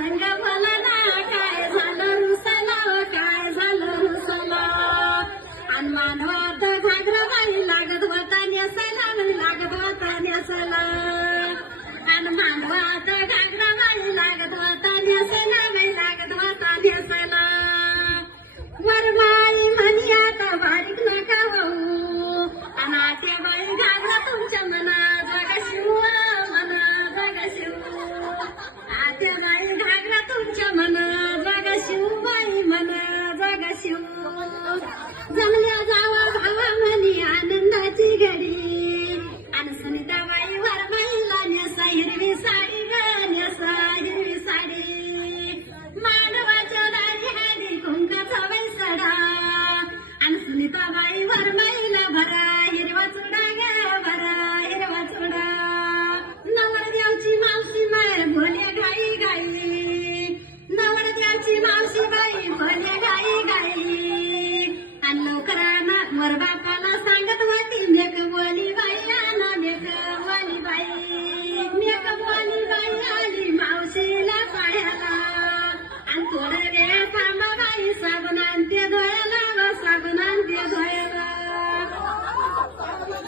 संग बोला ना काय झालं रुसला काय झालं रुसला आणि मानवात घागरा बाई लागत होता नेसायला लागत होता नेसायला आणि मानवात घागरा बाई लागत होता नेसायला लागत होता नेसायला वरबाई म्हणी आता बारीक नका वाहू आणि आत्या बाई घागरा तुमच्या मनात जागा शिव मना जागा शिव आत्या बाई घागरा तुमच्या मनात जागा शिव बाई मना जागा शिव जमल्या जावा भावा म्हणी आनंदाची घडी आणि सुनीताबाई वरबाईला नेसा हिरवी साडी ग नेसा हिरवी साडी मानवाच्या दारी हाडी कुंकाचा वैसडा आणि सुनीताबाई वरबाईला भरा हिरवा चुडा ग भरा हिरवा चुडा नवरदेवची मावशी माय भोले गाई गाई नवरदेवची मावशी बाई भोले गाई गाई आणि लवकराना वर बापाला सांगत होती मेकवाली बाई आना मेकवाली बाई मेकवाली बाई आली मावशीला पायाला आणि थोडं वेळ थांबा बाई साबण आणते धुयाला साबण आणते धुयाला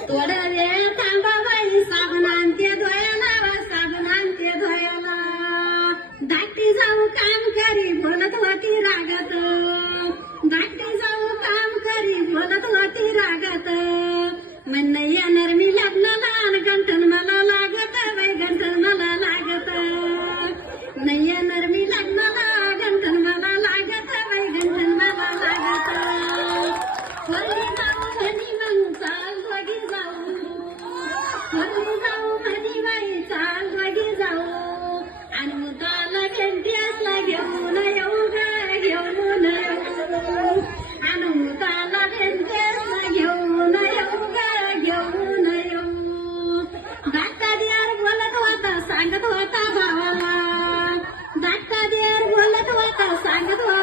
थोडं वेळ थांबा बाई साबण आणते धुयाला साबण आणते धुयाला धाकटी जाऊ काम करी बोलत होती रागात धाकटी जाऊ काम करी बोलत होती रागात म्हण येणार मी लग्नाला आणि गंठन मला लागत बाई गंठन मला लागत नाही येणार मी लग्नाला गंठन मला लागत बाई गंठन मला लागत वरली जाऊ म्हणी मग चाल दोघी जाऊ वरली जाऊ म्हणी बाई चाल दोघी जाऊ आणि मुताला भेंटी असला घेऊन येऊ ग घेऊन येऊ आणि मुताला भेंटी असला घेऊन येऊ ग घेऊन येऊ धाकटा दियार बोलत होता सांगत होता भावाला धाकटा दियार बोलत होता सांगत होता